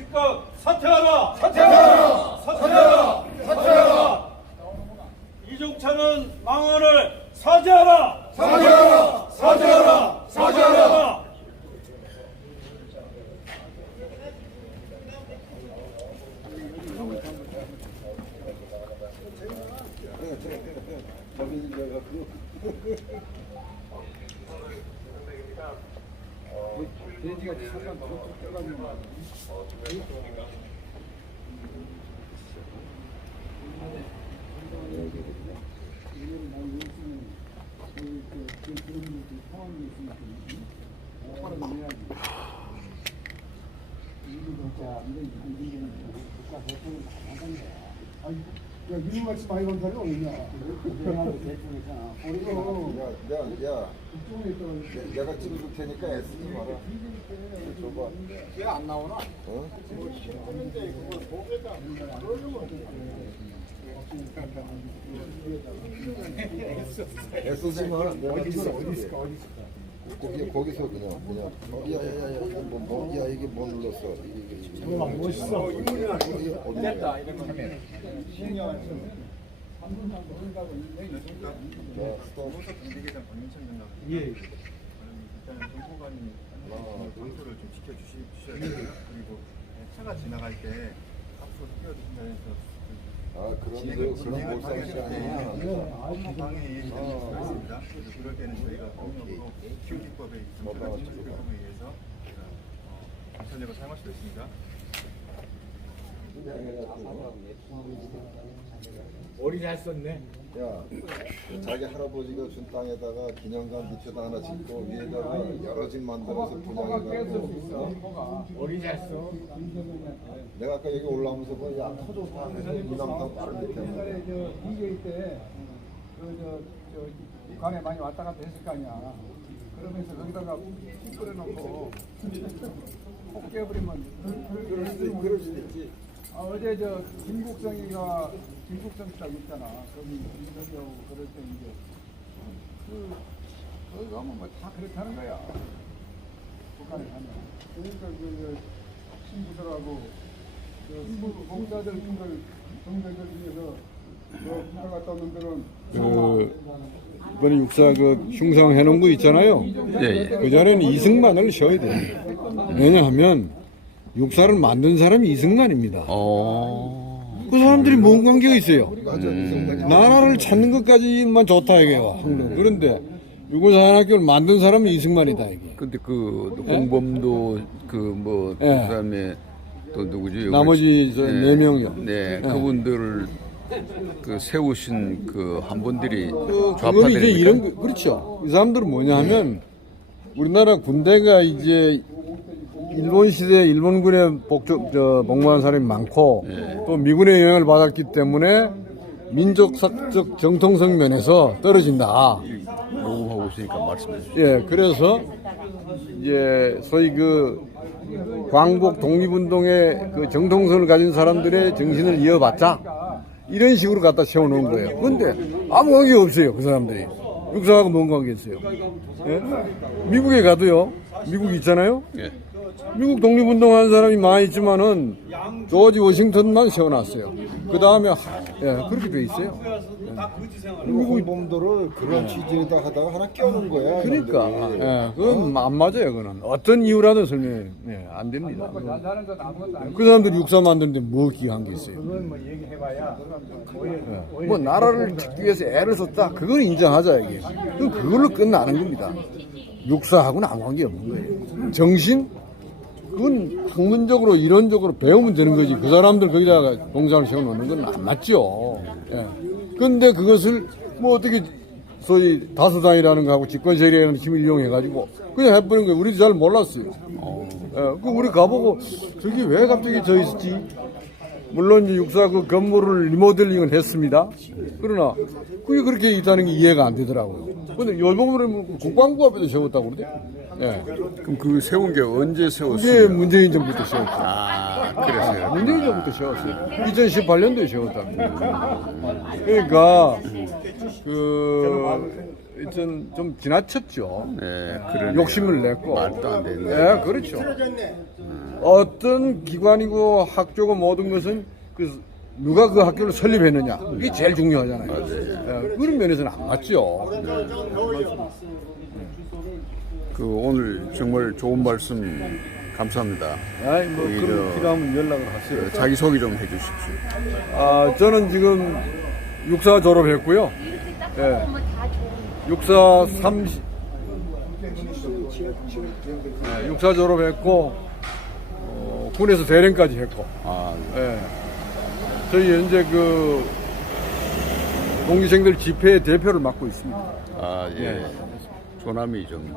즉각 사퇴하라! 사퇴하라! 사퇴하라! 사퇴하라! 이종찬은 망언을 사죄하라! 사죄하라! 사죄하라! 사죄하라! 돼지가 잠깐 쭉 들어가면 야, 이런 말씀 많이 건 사람이 어딨냐? 내가 찍어줄 테니까 애쓰지 마라. 줘봐. 왜안 나오나? 어? 애쓰지 마라. 어디 있을까? 거기서 그냥 야야야야 이게 뭐 눌렀어? 이게 멋있어. 됐다. 노무사 공개계장 박민찬 전장. 예. 일단은 정보관이 농도를 좀 지켜주셔야 되고요. 그리고 차가 지나갈 때 앞으로 뛰어드신다 해서 그런 몰상 시간이 방해에 수가 있습니다. 그래서 그럴 때는 저희가 법령으로 기후기법에 기후기법에 의해서 전력을 사용할 수도 있습니다. 머리 잘 썼네. 야, 자기 할아버지가 준 땅에다가 기념관 밑에다 하나 짓고 위에다가 여러 집 만들어서 분양해가지고 머리 잘 써. 내가 아까 여기 올라오면서 야 터졌다 해서 이 남당 바로 밑에 DJ 때 관에 많이 왔다 갔다 했을 거 아니야. 그러면서 거기다가 푹 끓여놓고 콕 깨버리면 그럴 수도 있지. 어제 김국성 딱 있잖아. 거기 인터뷰하고 그럴 때 이제 거기 가면 뭐 다 그렇다는 거야. 북한에 가면. 그러니까 신부들하고 목사들 동생들 중에서 북한 갔다 온 놈들은 이번에 육사 흉상 해놓은 거 있잖아요. 그 전에는 이승만을 쉬어야 돼요. 왜냐하면 육사를 만든 사람이 이승만입니다. 그 사람들이 뭔 관계가 있어요? 나라를 찾는 것까지만 좋다 이게요. 그런데 유고사관학교를 만든 사람은 이승만이다 이게. 근데 홍범도 그다음에 또 누구지? 나머지 네 명이요. 네, 그분들을 세우신 한 분들이 그건 이제 좌파들입니까? 이런 그렇죠. 이 사람들은 뭐냐 하면 우리나라 군대가 이제 일본 시대 일본군에 복무한 사람이 많고 또 미군의 영향을 받았기 때문에 민족사적 정통성 면에서 떨어진다. 녹음하고 있으니까 말씀해 주세요. 예, 그래서 이제 소위 광복 독립운동의 정통성을 가진 사람들의 정신을 이어받자 이런 식으로 갖다 세워놓은 거예요. 그런데 아무 관계 없어요, 그 사람들이. 육사하고 뭔 관계 있어요? 예? 미국에 가도요, 미국 있잖아요. 예. 미국 독립운동하는 사람이 많이 있지만은 조지 워싱턴만 세워놨어요. 그 다음에 그렇게 돼 있어요. 미국 범도를 그런 취지에다 하다가 하나 껴놓은 거야. 그러니까 그건 안 맞아요. 그건 어떤 이유라도 설명이 안 됩니다. 나는 건 아무것도 안 그 사람들이 육사 만드는데 뭐 기한 게 있어요? 그건 뭐 얘기해봐야 뭐 나라를 짓기 위해서 애를 썼다. 그건 인정하자 이게. 그걸로 끝나는 겁니다. 육사하고는 아무 관계 없는 거예요. 정신? 그건 학문적으로 이론적으로 배우면 되는 거지. 그 사람들 거기다가 동상을 세워놓는 건 안 맞죠. 그런데 그것을 뭐 어떻게 소위 다수당이라는 거하고 집권세력이라는 힘을 이용해가지고 그냥 해버린 거예요. 우리도 잘 몰랐어요. 그 우리 가보고 저기 왜 갑자기 저 있었지? 물론 이제 육사 건물을 리모델링을 했습니다. 그러나 그게 그렇게 있다는 게 이해가 안 되더라고요. 근데 일본은 국방부 앞에서 세웠다고 그러대. 그럼 세운 게 언제 이게 세웠어요? 문재인 정부때 세웠죠. 그래서요. 문재인 정부때 세웠어요. 2018년도에 세웠다. 그러니까 좀 지나쳤죠. 네, 그런 욕심을 냈고. 말도 안 되네. 네, 그렇죠. 어떤 기관이고 학교고 모든 것은 누가 그 학교를 설립했느냐 이게 제일 중요하잖아요. 예, 그런 면에서는 안 맞죠. 그 오늘 정말 좋은 말씀 감사합니다. 아이, 뭐 거기 그런 저- 필요하면 연락을 하세요. 자기 소개 좀 해주십시오. 저는 지금 육사 졸업했고요. 예. 육사 30 육사 졸업했고 군에서 대령까지 했고. 아, 예. 저희 현재 그 동기생들 집회 대표를 맡고 있습니다. 아, 예. 조남이 좀,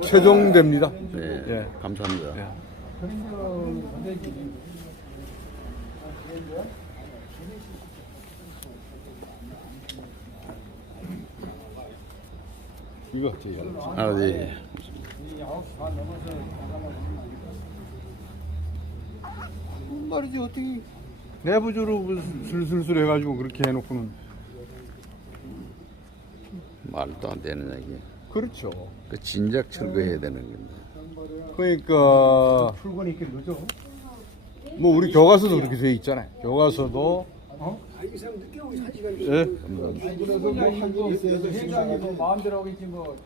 최종대입니다. 네, 예. 감사합니다. 이거 제일 아, 네. 말이지 어떻게 내부적으로 슬슬슬 해가지고 그렇게 해놓고는 말도 안 되는 얘기. 그렇죠. 그 진작 철거해야 되는 건데. 그러니까 출근이 있긴 늦어. 뭐 우리 교과서도 그렇게 돼 있잖아요. 교과서도 예? 그래서 뭐할 일이 있어야지 회장이 뭐 마음대로 하겠지 뭐.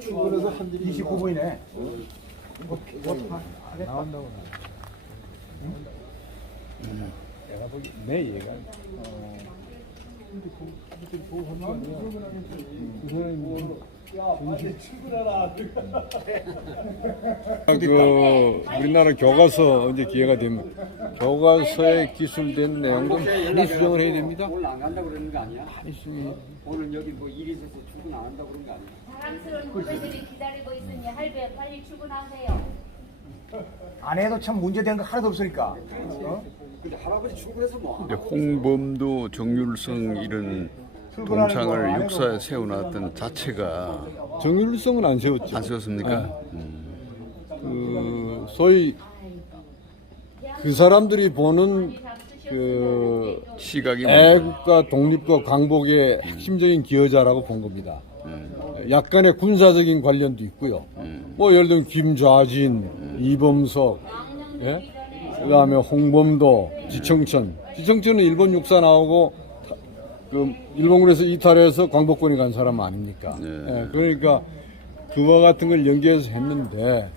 출근해서 한 일이 29분이네. 나온다고. 내가 보기 내 얘가. 그 우리나라 교과서 언제 기회가 되면 교과서에 기술된 내용도 많이 수정을 해야 됩니다. 오늘 안 간다고 그러는 거 아니야? 오늘 여기 뭐 일이 있어서 출근 안 한다고 그런 거 아니야? 사랑스러운 후배들이 기다리고 있으니 할배 빨리 출근하세요. 안 해도 참 문제된 거 하나도 없으니까. 근데 할아버지 출근해서 뭐 근데 홍범도, 정율성 이런 동창을 육사에 세워놨던 자체가 정율성은 안 세웠죠. 안 세웠습니까? 그 소위 그 사람들이 보는 그 시각이 애국과 독립과 광복의 핵심적인 기여자라고 본 겁니다. 약간의 군사적인 관련도 있고요. 뭐 예를 들면 김좌진, 이범석, 예? 그다음에 홍범도, 지청천은 일본 육사 나오고 그 일본군에서 이탈해서 광복군에 간 사람 아닙니까? 예, 그러니까 그와 같은 걸 연계해서 했는데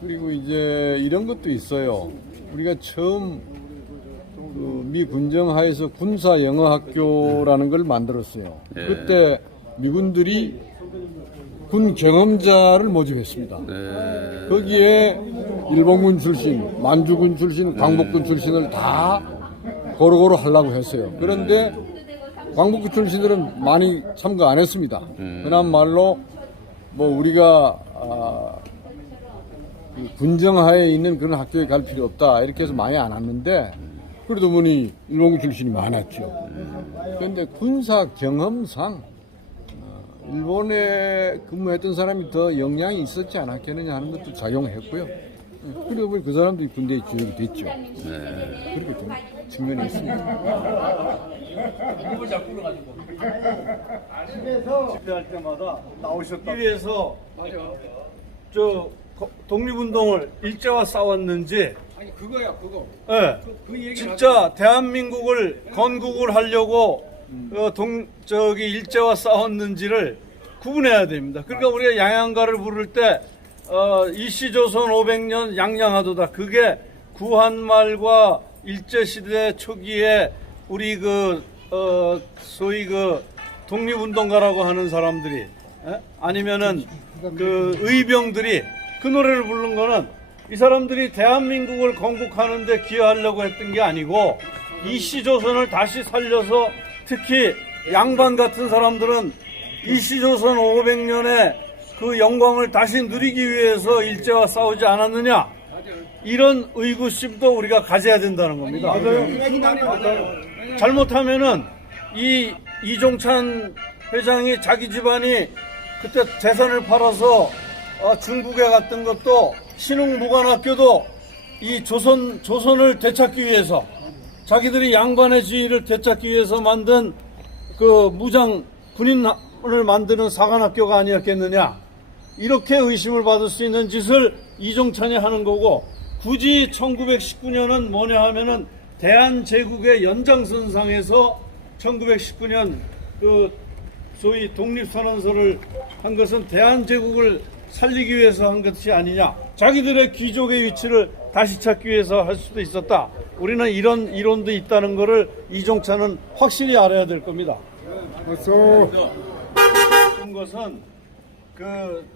그리고 이제 이런 것도 있어요. 우리가 처음 미 군정하에서 군사 영어 학교라는 걸 만들었어요. 그때 미군들이 군 경험자를 모집했습니다. 거기에 일본군 출신, 만주군 출신, 광복군 출신을 다 고루고루 하려고 했어요. 그런데 광복군 출신들은 많이 참가 안 했습니다. 그런 말로 뭐 우리가 그 군정하에 있는 그런 학교에 갈 필요 없다 이렇게 해서 많이 안 왔는데 그래도 보니 일본군 출신이 많았죠. 그런데 군사 경험상 일본에 근무했던 사람이 더 영향이 있었지 않았겠느냐 하는 것도 작용했고요. 그리고 보니 그 사람들이 군대에 주역이 됐죠. 그렇게 좀 측면이 있습니다. 집회할 때마다 나오셨다. TV에서 저 독립운동을 일제와 싸웠는지, 아니 그거야 그거. 예, 진짜 대한민국을 건국을 하려고 일제와 싸웠는지를 구분해야 됩니다. 그러니까 우리가 양양가를 부를 때 이시조선 500년 양양하도다. 그게 구한말과 일제시대 초기에 우리 소위 독립운동가라고 하는 사람들이, 아니면은 그 의병들이 그 노래를 부른 거는 이 사람들이 대한민국을 건국하는데 기여하려고 했던 게 아니고 이시조선을 다시 살려서 특히 양반 같은 사람들은 이시조선 500년의 그 영광을 다시 누리기 위해서 일제와 싸우지 않았느냐, 이런 의구심도 우리가 가져야 된다는 겁니다. 잘못하면은 이 이종찬 회장이 자기 집안이 그때 재산을 팔아서 중국에 갔던 것도 신흥무관학교도 이 조선을 되찾기 위해서, 자기들이 양반의 지위를 되찾기 위해서 만든 그 무장 군인 사관을 만드는 사관학교가 아니었겠느냐, 이렇게 의심을 받을 수 있는 짓을 이종찬이 하는 거고, 굳이 1919년은 뭐냐 하면은 대한제국의 연장선상에서 1919년 그 소위 독립선언서를 한 것은 대한제국을 살리기 위해서 한 것이 아니냐, 자기들의 귀족의 위치를 다시 찾기 위해서 할 수도 있었다. 우리는 이런 이론도 있다는 것을 이종찬은 확실히 알아야 될 겁니다. 그런 것은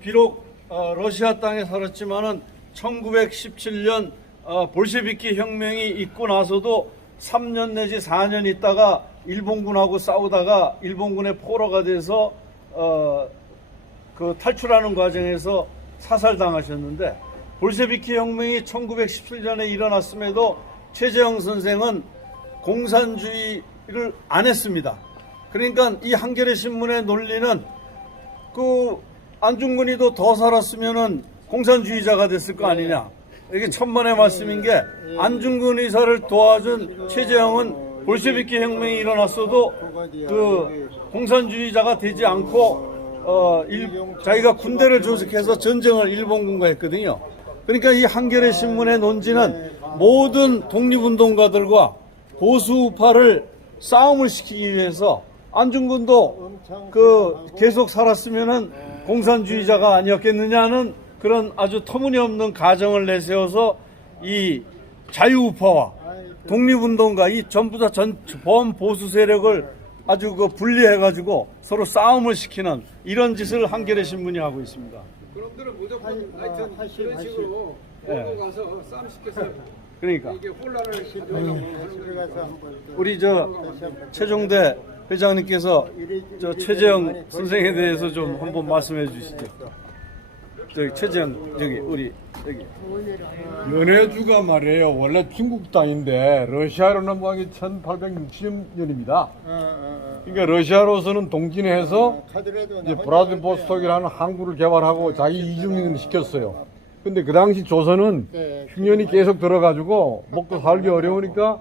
비록 러시아 땅에 살았지만은 1917년 볼셰비키 혁명이 있고 나서도 3년 내지 4년 있다가 일본군하고 싸우다가 일본군의 포로가 돼서 그 탈출하는 과정에서 사살당하셨는데, 볼셰비키 혁명이 1917년에 일어났음에도 최재형 선생은 공산주의를 안 했습니다. 그러니까 이 한겨레 신문의 논리는 그 안중근이도 더 살았으면은 공산주의자가 됐을 거 아니냐. 이게 천만의 말씀인 게, 안중근 의사를 도와준 최재형은 볼셰비키 혁명이 일어났어도 그 공산주의자가 되지 않고 자기가 군대를 조직해서 전쟁을 일본군과 했거든요. 그러니까 이 한겨레 신문의 논지는 모든 독립운동가들과 보수우파를 싸움을 시키기 위해서, 안중근도 계속 살았으면은 공산주의자가 아니었겠느냐는 그런 아주 터무니없는 가정을 내세워서 이 자유우파와 독립운동가 이 전부 다 범보수 세력을 아주 분리해가지고 서로 싸움을 시키는 이런 짓을 한겨레 신문이 하고 있습니다. 그놈들은 무조건 하여튼 그런 식으로 보고 가서 싸움 시켜서 그러니까 이게 혼란을 시도하고 우리 최종대 회장님께서 최재형 선생에 대해서 좀 한번 말씀해 주시죠. 최재형 우리 여기 연해주가 말이에요. 원래 중국 땅인데 러시아로 넘어간 게 1860년입니다. 그러니까 러시아로서는 동진해서 이제 브라디보스톡이라는 항구를 개발하고 자기 이중인을 시켰어요. 근데 그 당시 조선은 흉년이 계속 들어가지고 먹고 살기 어려우니까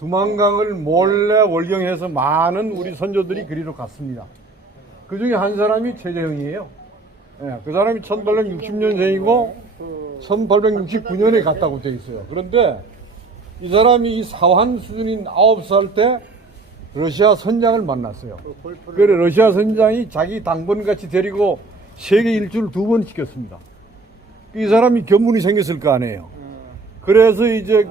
두만강을 몰래 월경해서 많은 우리 선조들이 그리로 갔습니다. 그 중에 한 사람이 최재형이에요. 예, 그 사람이 1860년생이고 1869년에 갔다고 되어 있어요. 그런데 이 사람이 이 사환 수준인 9살 때 러시아 선장을 만났어요. 그래 러시아 선장이 자기 당번같이 데리고 세계 일주를 2번 시켰습니다. 이 사람이 견문이 생겼을 거 아니에요. 그래서 이제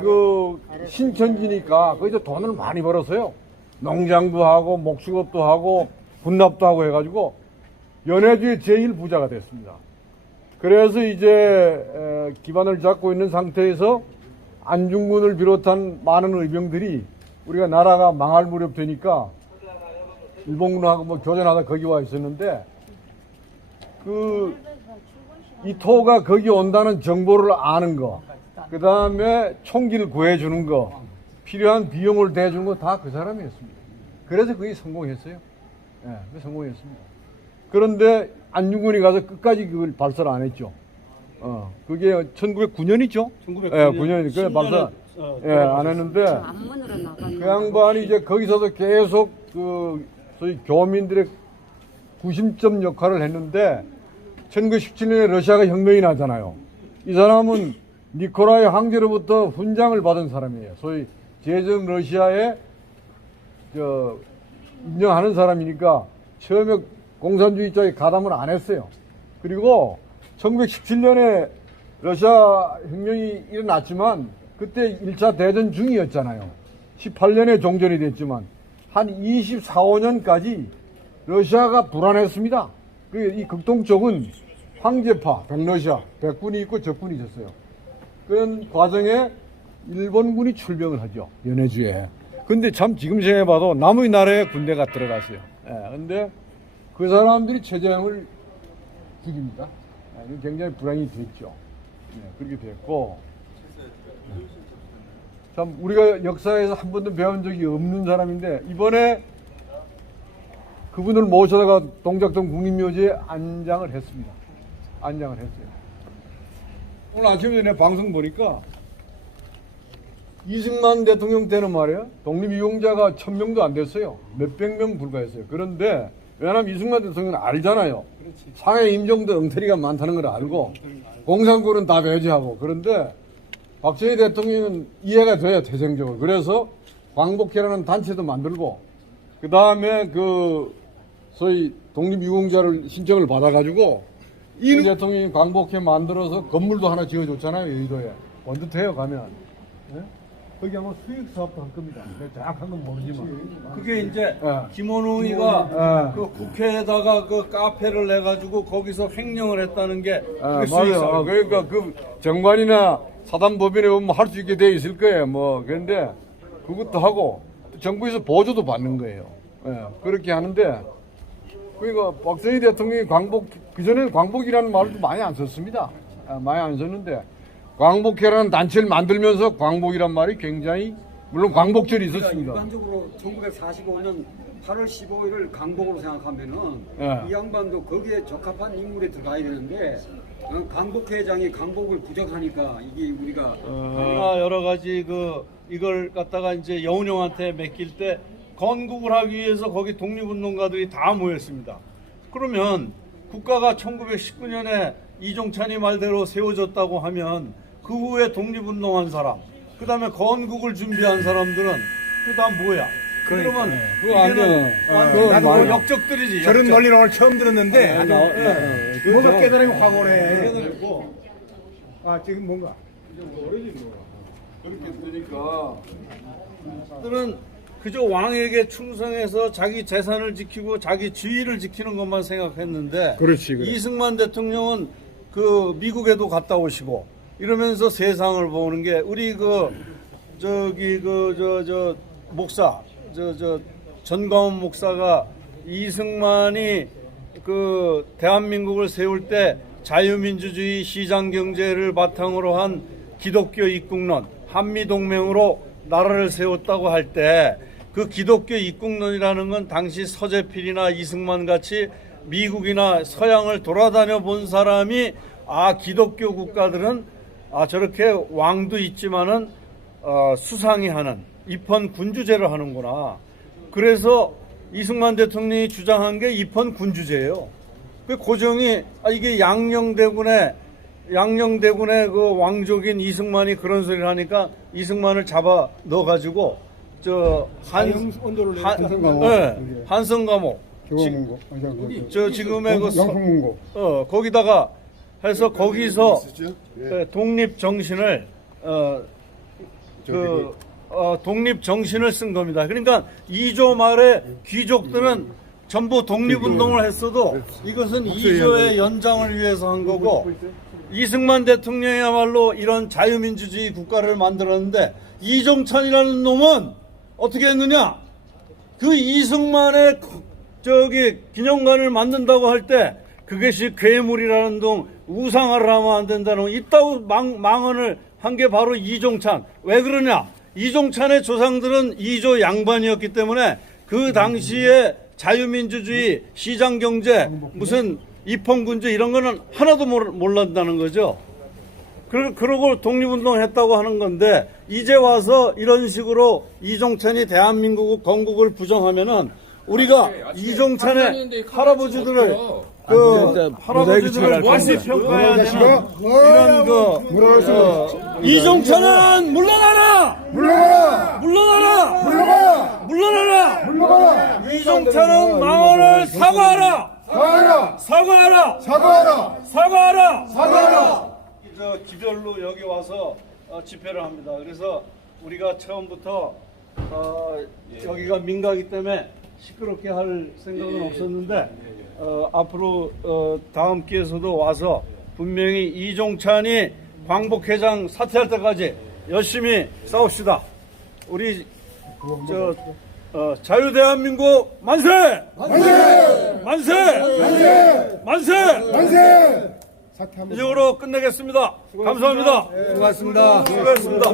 신천지니까 거기서 돈을 많이 벌었어요. 농장도 하고 목축업도 하고 군납도 하고 해가지고 연해주의 제1부자가 됐습니다. 그래서 이제 기반을 잡고 있는 상태에서 안중근을 비롯한 많은 의병들이 우리가 나라가 망할 무렵 되니까 일본군하고 교전하다 거기 와 있었는데 이 토가 거기 온다는 정보를 아는 거, 그 다음에 총기를 구해주는 거, 필요한 비용을 대주는 거 다 그 사람이었습니다. 그래서 그게 성공했어요. 예, 성공했습니다. 그런데 안중근이 가서 끝까지 그걸 발사를 안 했죠. 그게 1909년이죠? 1909년이니까 그래 발사 안 했는데 그 양반이 이제 거기서도 계속 소위 교민들의 구심점 역할을 했는데 1917년에 러시아가 혁명이 나잖아요. 이 사람은 니콜라이 황제로부터 훈장을 받은 사람이에요. 소위 제정 러시아에 인정하는 사람이니까 처음에 공산주의자에 가담을 안 했어요. 그리고 1917년에 러시아 혁명이 일어났지만 그때 1차 대전 중이었잖아요. 18년에 종전이 됐지만 한 24, 5년까지 러시아가 불안했습니다. 이 극동 쪽은 황제파, 백러시아, 백군이 있고 적군이 있었어요. 그런 과정에 일본군이 출병을 하죠. 연해주에. 근데 참 지금 생각해봐도 남의 나라에 군대가 들어갔어요. 근데 그 사람들이 최재형을 죽입니다. 굉장히 불행이 됐죠. 그렇게 됐고. 참 우리가 역사에서 한 번도 배운 적이 없는 사람인데 이번에 그분을 모셔다가 동작동 국립묘지에 안장을 했습니다. 안장을 했어요. 오늘 아침에 내가 방송 보니까 이승만 대통령 때는 말이에요. 독립유공자가 1000명도 안 됐어요. 몇백 명 불과했어요. 그런데 왜냐하면 이승만 대통령은 알잖아요. 상해 임종도 엉터리가 많다는 걸 알고 공산군은 다 배제하고. 그런데 박정희 대통령은 이해가 돼요, 태생적으로. 그래서 광복회라는 단체도 만들고, 그 다음에 그 소위 독립유공자를 신청을 받아가지고 이 대통령이 광복회 만들어서 건물도 하나 지어줬잖아요, 여의도에. 번듯해요, 가면. 네? 거기 아마 수익 사업도 할 겁니다. 정확한 건 모르지만. 그게 이제 예. 김원웅이가 그 국회에다가 그 카페를 내가지고 거기서 횡령을 했다는 게 그게 맞아요. 수익사업. 그러니까 그 정관이나 사단법인에 보면 할 수 있게 돼 있을 거예요. 뭐 그런데 그것도 하고 정부에서 보조도 받는 거예요. 예, 그렇게 하는데 그러니까 박정희 대통령이 광복 그전에는 광복이라는 말도 많이 안 썼습니다. 많이 안 썼는데 광복회라는 단체를 만들면서 광복이란 말이 굉장히 물론 광복절이 있었습니다. 일반적으로 1945년 8월 15일을 광복으로 생각하면은 예. 이 양반도 거기에 적합한 인물에 들어가야 되는데 광복회장이 광복을 부정하니까 이게 우리가 여러 가지 그 이걸 갖다가 이제 여운형한테 맡길 때 건국을 하기 위해서 거기 독립운동가들이 다 모였습니다. 그러면 국가가 1919년에 이종찬이 말대로 세워졌다고 하면 그 후에 독립운동한 사람, 그 다음에 건국을 준비한 사람들은 그 다음 뭐야? 그러면 그거 안 돼. 완전 그거 많이 역적들이지. 저런 역적. 논리는 오늘 처음 들었는데 뭔가 깨달음이 확 오네. 깨달았고. 아 지금 뭔가 들은 그저 왕에게 충성해서 자기 재산을 지키고 자기 지위를 지키는 것만 생각했는데 그렇지, 그래. 이승만 대통령은 그 미국에도 갔다 오시고 이러면서 세상을 보는 게 우리 그 저기 그 저 목사 저 전광훈 목사가 이승만이 그 대한민국을 세울 때 자유민주주의 시장경제를 바탕으로 한 기독교 입국론 한미동맹으로 나라를 세웠다고 할 때 그 기독교 입국론이라는 건 당시 서재필이나 이승만 같이 미국이나 서양을 돌아다녀 본 사람이 아 기독교 국가들은 아 저렇게 왕도 있지만은 수상이 하는 입헌 군주제를 하는구나. 그래서 이승만 대통령이 주장한 게 입헌 군주제예요. 그 고정이 이게 양녕대군의 그 왕족인 이승만이 그런 소리를 하니까 이승만을 잡아 넣어가지고 한성감옥 저 지금의 그 거기다가 해서 거기서 독립 정신을 독립 정신을 쓴 겁니다. 그러니까 2조 말에 귀족들은 전부 독립운동을 했어도 이것은 2조의 연장을 위해서 한 거고 이승만 대통령이야말로 이런 자유민주주의 국가를 만들었는데 이종찬이라는 놈은 어떻게 했느냐? 그 이승만의 저기 기념관을 만든다고 할 때 그것이 괴물이라는 둥 우상화를 하면 안 된다는 이따위 망언을 한 게 바로 이종찬. 왜 그러냐? 이종찬의 조상들은 2조 양반이었기 때문에 그 당시에 자유민주주의 시장경제 무슨 입헌군주 이런 거는 하나도 몰랐다는 거죠. 그러고 독립운동 했다고 하는 건데 이제 와서 이런 식으로 이종찬이 대한민국 건국을 부정하면은 우리가 이종찬의 할아버지들을 할아버지들을 무엇이 평가해야 되나 이런 이종찬은 물러나라! 이종찬은 망언을 사과하라! 기별로 여기 와서 집회를 합니다. 그래서 우리가 처음부터 여기가 민가이기 때문에 시끄럽게 할 생각은 없었는데 앞으로 다음 기회에서도 와서 분명히 이종찬이 광복회장 사퇴할 때까지 열심히 싸웁시다. 우리 자유대한민국 만세! 이쪽으로 끝내겠습니다. 감사합니다. 수고하셨습니다. 수고했습니다.